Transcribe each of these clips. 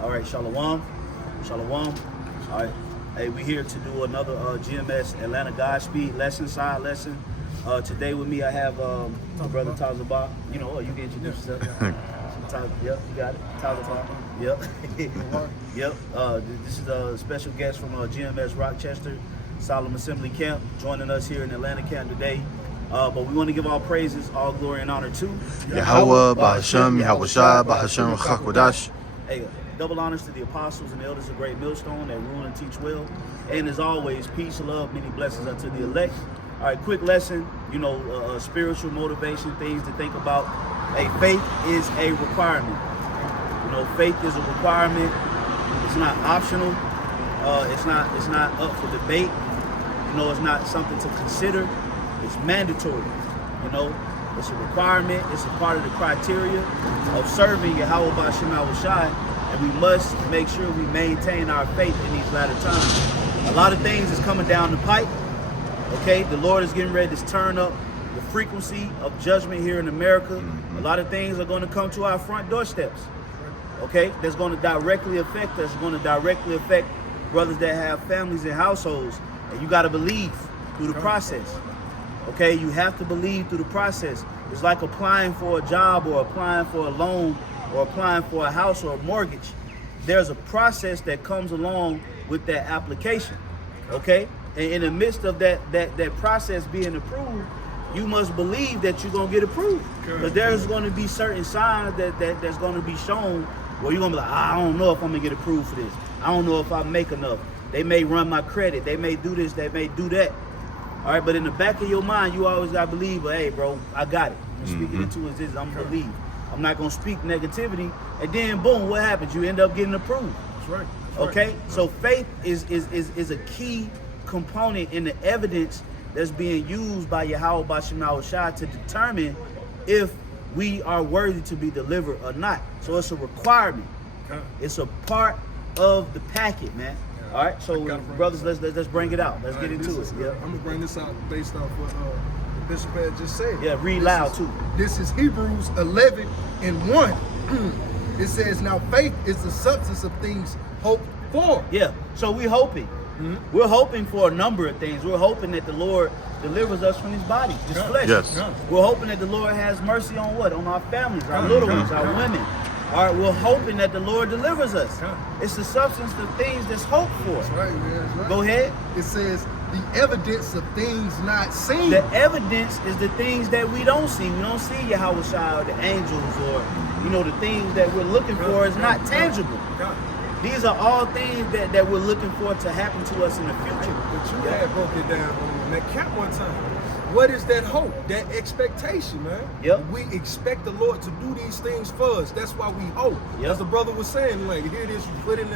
All right, Shalom. Shalom. All right. Hey, we here to do another GMS Atlanta Godspeed side lesson. Today with me I have my brother Tazabah. You know, you can introduce yourself. Yep, you got it. Tazabah. Yep. Yep. This is a special guest from GMS Rochester, Solemn Assembly Camp, joining us here in Atlanta camp today. But we want to give all praises, all glory and honor to Yahweh, Bahashem, Yahushua, Bahashem, Chakwadash. Hey, double honors to the apostles and the elders of Great Millstone that rule and teach well. And as always, peace, love, many blessings unto the elect. All right, quick lesson, you know, spiritual motivation, things to think about. Hey, faith is a requirement. You know, faith is a requirement. It's not optional. It's not up for debate. You know, it's not something to consider. It's mandatory. You know, it's a requirement. It's a part of the criteria of serving Yahweh B'Shem Yahushai, and we must make sure we maintain our faith in these latter times. A lot of things is coming down the pipe. Okay, the Lord is getting ready to turn up the frequency of judgment here in America. A lot of things are going to come to our front doorsteps. Okay, that's going to directly affect us. Going to directly affect brothers that have families and households, and you got to believe through the process. Okay, you have to believe through the process. It's like applying for a job or applying for a loan or applying for a house or a mortgage. There's a process that comes along with that application. Okay, and in the midst of that process being approved, you must believe that you're gonna get approved. Because there's going to be certain signs that's going to be shown where you're gonna be like, I don't know if I'm gonna get approved for this. I don't know if I make enough. They may run my credit. They may do this. They may do that. All right, but in the back of your mind, you always got to believe, hey, bro, I got it. I'm speaking into this, I'm going to believe. I'm not going to speak negativity. And then, boom, what happens? You end up getting approved. That's right. Okay? So faith is a key component in the evidence that's being used by Yahweh B'Shem Yahushai to determine if we are worthy to be delivered or not. So it's a requirement. It's a part of the packet, man. All right, so brothers, let's bring it out. Let's get into it. Yeah, I'm gonna bring this out based off what the bishop had just said. Yeah, read loud too. This is Hebrews 11:1. It says, "Now faith is the substance of things hoped for." Yeah, so we're hoping. We're hoping for a number of things. We're hoping that the Lord delivers us from these bodies, this flesh. Yes. We're hoping that the Lord has mercy on what? On our families, our little ones, our women. All right, we're hoping that the Lord delivers us. It's the substance of things that's hoped for. That's right, man. That's right. Go ahead. It says the evidence of things not seen. The evidence is the things that we don't see. We don't see Yahweh Shai or the angels or, you know, the things that we're looking for is not tangible. These are all things that we're looking for to happen to us in the future. But you had broke it down on that camp one time. What is that hope? That expectation, man. Yep. We expect the Lord to do these things for us. That's why we hope. Yep. As the brother was saying, like, here it is, you put in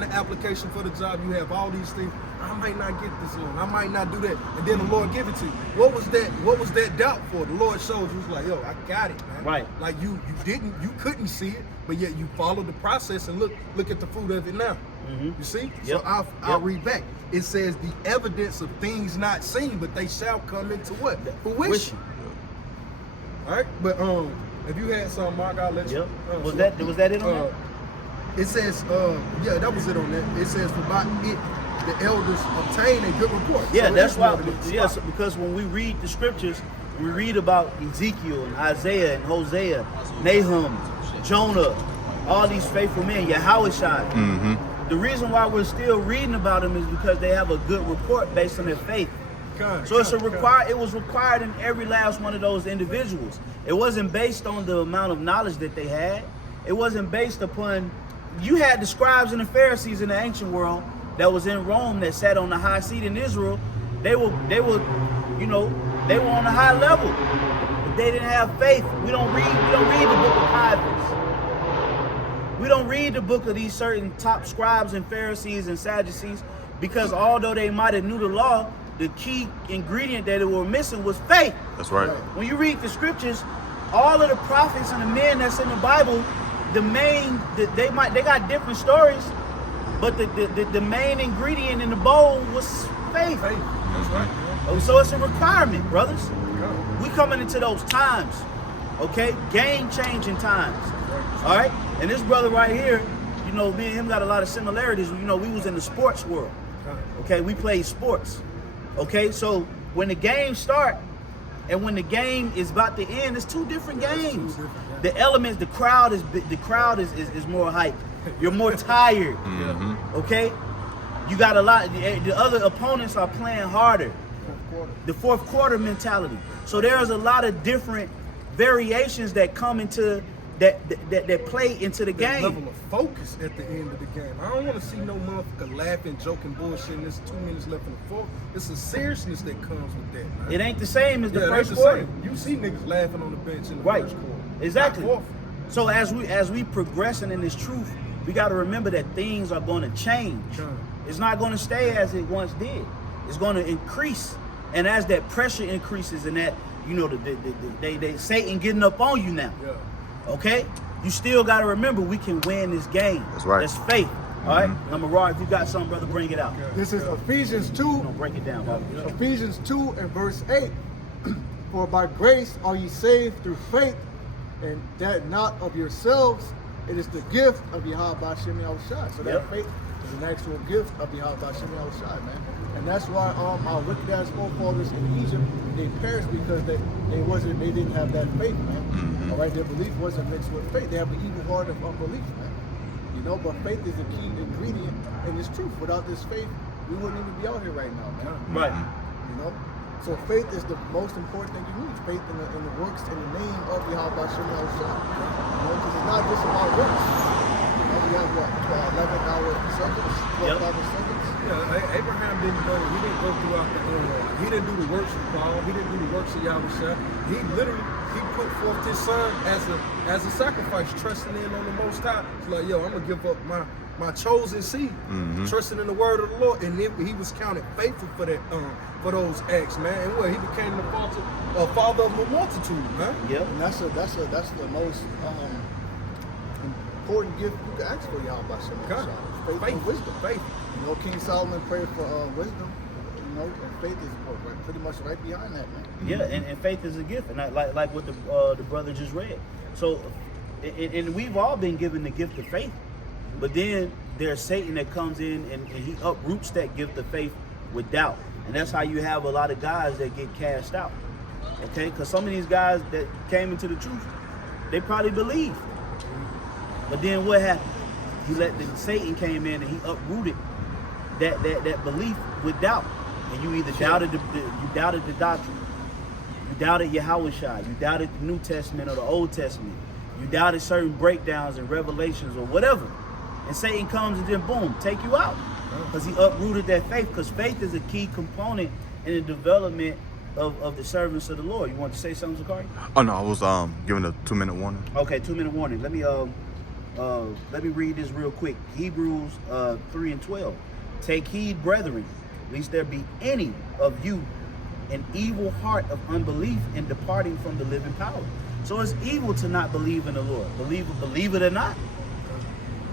the application for the job, you have all these things. I might not get this loan. I might not do that. And then the Lord give it to you. What was that doubt for? The Lord showed you, was like, yo, I got it, man. Right. Like you couldn't see it, but yet you followed the process and look at the fruit of it now. You see? Yep. So I'll read back. It says the evidence of things not seen, but they shall come into what? Fruition. All right, but if you had some, Mark, I'll let you. Yep. Was that it on that? It says, yeah, that was it on that. It says, for by it the elders obtain a good report. Yeah, so that's why. Yes, because when we read the scriptures, we read about Ezekiel and Isaiah and Hosea, Nahum, Jonah, all these faithful men, Yahweh Shai. The reason why we're still reading about them is because they have a good report based on their faith. So it's it was required in every last one of those individuals. It wasn't based on the amount of knowledge that they had. It wasn't based upon, you had the scribes and the Pharisees in the ancient world that was in Rome that sat on the high seat in Israel. They were you know, they were on a high level, but they didn't have faith. We don't read the book of Caiaphas. We don't read the book of these certain top scribes and Pharisees and Sadducees, because although they might have knew the law, the key ingredient that they were missing was faith. That's right. When you read the scriptures, all of the prophets and the men that's in the Bible, they got different stories, but the main ingredient in the bowl was faith. That's right. So it's a requirement, brothers. We coming into those times, okay? Game-changing times, all right? And this brother right here, you know, me and him got a lot of similarities. You know, we was in the sports world. Okay, we played sports. Okay, so when the game start and when the game is about to end, it's two different games. The elements, the crowd is more hype. You're more tired. Okay, you got a lot. The other opponents are playing harder. The fourth quarter mentality. So there's a lot of different variations that come into that play into the game. Level of focus at the end of the game. I don't want to see no motherfucker laughing, joking, bullshit. There's 2 minutes left in the fourth. It's a seriousness that comes with that, man. It ain't the same as the Yeah, first that's the quarter. same. You see niggas laughing on the bench in the Right. first quarter. Exactly. Not fourth. So as we progressing in this truth, we got to remember that things are going to change. It's not going to stay as it once did. It's going to increase, and as that pressure increases, and that you know they Satan getting up on you now. Yeah. Okay, you still got to remember we can win this game. That's right. That's faith. All right, Number Raw, if you got something, brother, bring it out. This is Ephesians 2, You know, break it down, brother. Ephesians 2 and verse 8. For by grace are ye saved through faith, and that not of yourselves, it is the gift of Yahweh Hashem Yahushua. So that Yep. faith is an actual gift of Yahweh Hashem Yahushua, man. And that's why our wicked ass forefathers in Egypt, they perished because they didn't have that faith, man. All right, their belief wasn't mixed with faith. They have the evil heart of unbelief, man. You know, but faith is a key ingredient in this truth. Without this faith, we wouldn't even be out here right now, man. Right. You know, so faith is the most important thing you need. Faith in the works in the name of Yahweh Hashem Yahushua. You know, because it's not just about works. You know, we have what 11-hour seconds, 12-hour seconds. Yeah, Abraham didn't go throughout he didn't do the works of Paul. He didn't do the works of Yahushua. He put forth his son as a sacrifice, trusting in on the Most High. It's like, yo, I'm gonna give up my chosen seed, trusting in the word of the Lord, and he was counted faithful for that for those acts, man. And what he became the father of a multitude, man. Yep. And that's the most important gift you can ask for Yahweh Hashem Yahushua. Faith and wisdom. Faith. You know, King Solomon prayed for wisdom. You know, and faith is pretty much right behind that, man. Yeah, and faith is a gift, and like what the brother just read. So, and we've all been given the gift of faith, but then there's Satan that comes in and he uproots that gift of faith with doubt, and that's how you have a lot of guys that get cast out. Okay, because some of these guys that came into the truth, they probably believed, but then what happened? Satan came in and he uprooted that belief with doubt. And you either doubted the doctrine, you doubted Yahushua, you doubted the New Testament or the Old Testament, you doubted certain breakdowns and revelations or whatever. And Satan comes and then boom, take you out. Because he uprooted that faith, because faith is a key component in the development of the servants of the Lord. You want to say something, Zakari? Oh no, I was giving a 2-minute warning. Okay, 2-minute warning. Let me read this real quick. Hebrews 3 and 12. Take heed, brethren, lest there be any of you an evil heart of unbelief in departing from the living power. So it's evil to not believe in the Lord. Believe it or not.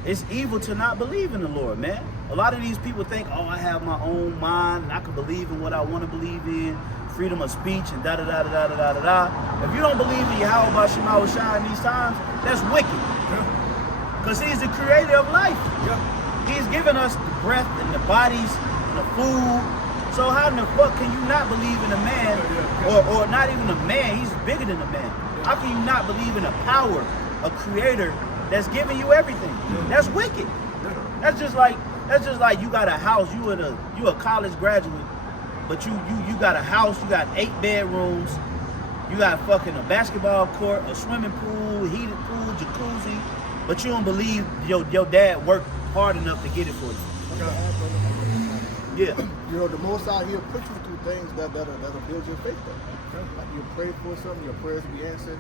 It's evil to not believe in the Lord, man. A lot of these people think, oh, I have my own mind and I can believe in what I want to believe in, freedom of speech and da-da-da-da-da-da-da-da. If you don't believe in Yahweh Hashem Yahushua in these times, that's wicked. Because he's the creator of life. He's given us the breath and the bodies and the food. So how in the fuck can you not believe in a man, or not even a man, he's bigger than a man. How can you not believe in a power, a creator that's giving you everything? That's wicked. That's just like you got a house, you a college graduate, but you got a house, you got 8 bedrooms, you got fucking a basketball court, a swimming pool, heated pool, jacuzzi, but you don't believe your dad worked hard enough to get it for you. Yeah. You know, the Most High here put you through things that'll build your faith up. Like you pray for something, your prayers will be answered.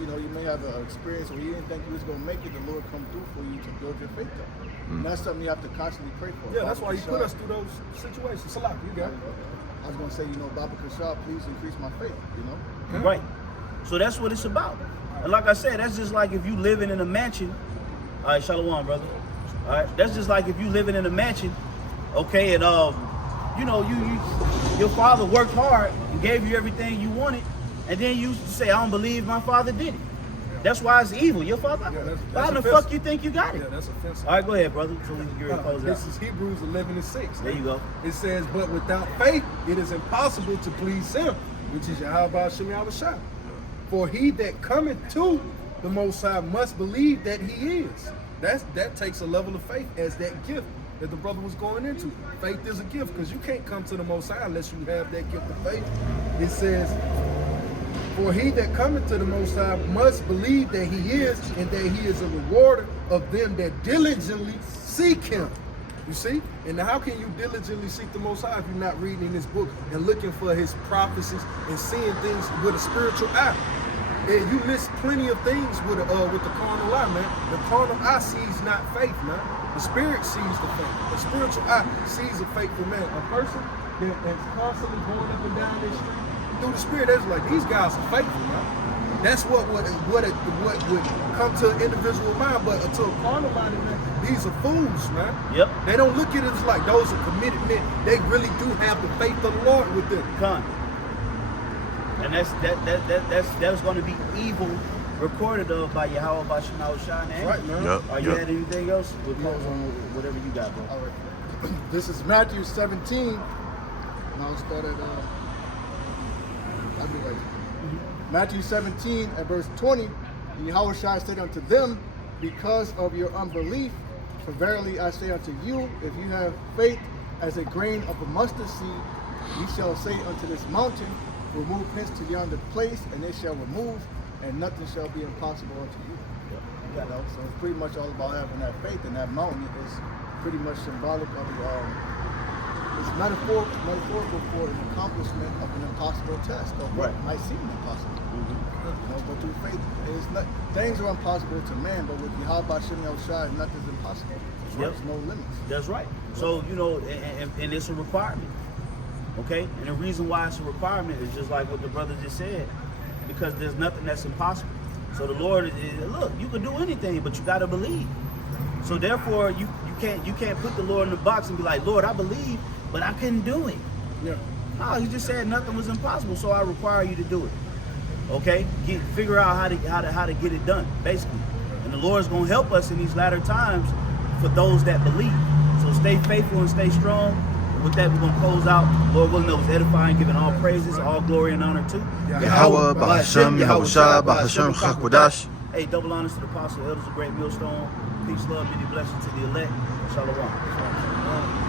You know, you may have an experience where you didn't think you was gonna make it. The Lord come through for you to build your faith up. And that's something you have to constantly pray for. Yeah, that's why He put us through those situations. Salah, you got it. I was gonna say, you know, Baba Kashab, please increase my faith. You know. Right. So that's what it's about. And like I said, that's just like if you living in a mansion. All right, Shalom, brother. All right, that's just like if you living in a mansion, okay, and you know, your father worked hard and gave you everything you wanted, and then you say, I don't believe my father did it. That's why it's evil. Your father. Yeah, that's Why in the offensive. fuck you think you got it? Yeah, that's offensive. All right, go ahead, brother. So we can get ready to close it This out. is Hebrews 11:6. There you go. It says, but without faith, it is impossible to please him, which is Yahweh Shem Yahushua. For he that cometh to the Most High must believe that he is. That takes a level of faith as that gift that the brother was going into. Faith is a gift because you can't come to the Most High unless you have that gift of faith. It says, for he that cometh to the Most High must believe that he is, and that he is a rewarder of them that diligently seek him. You see? And how can you diligently seek the Most High if you're not reading in this book and looking for his prophecies and seeing things with a spiritual eye? And you miss plenty of things with the carnal eye, man. The carnal eye sees not faith, man. The spirit sees the faith. The spiritual eye sees a faithful man. A person that's constantly going up and down this street through the spirit, that's like, these guys are faithful, man. That's what would come to an individual mind, but to a carnal minded man, these are fools, man. Yep. They don't look at it as like those are committed men. They really do have the faith of the Lord with them. Con. And that's going to be evil recorded of by Yahweh Bashem Yahushua. That's right, man. Yep. Are you Yep. had anything else? We'll close on whatever you got, bro. All right. This is Matthew 17. And I'll start at, I'll be right. Matthew 17 at verse 20. And Yahushua said unto them, because of your unbelief, for verily I say unto you, if you have faith as a grain of a mustard seed, ye shall say unto this mountain, remove hence to yonder place, and it shall remove, and nothing shall be impossible unto you. You know, so it's pretty much all about having that faith, and that mountain is pretty much symbolic of it's metaphorical for an accomplishment of an impossible test, of what Right. might seem impossible. You know, but through faith, it's not, things are impossible to man, but with Yahweh Shem Yahushua, nothing's impossible. Yep. There's no limits. That's right. So, you know, and it's a requirement. Okay? And the reason why it's a requirement is just like what the brother just said, because there's nothing that's impossible. So the Lord is, look, you can do anything, but you got to believe. So therefore, you can't put the Lord in the box and be like, Lord, I believe, but I couldn't do it. Yeah. No, he just said nothing was impossible, so I require you to do it. Okay? Figure out how to get it done, basically. And the Lord's gonna help us in these latter times for those that believe. So stay faithful and stay strong. And with that, we're gonna close out. Lord willing, that was edifying, giving all praises, all glory and honor to Yahweh, Bahashem, Yahushua, Bahashem, Chakwadash. Hey, double honors to the apostle, elders of Great Millstone. Peace, love, many blessings to the elect. Shalom.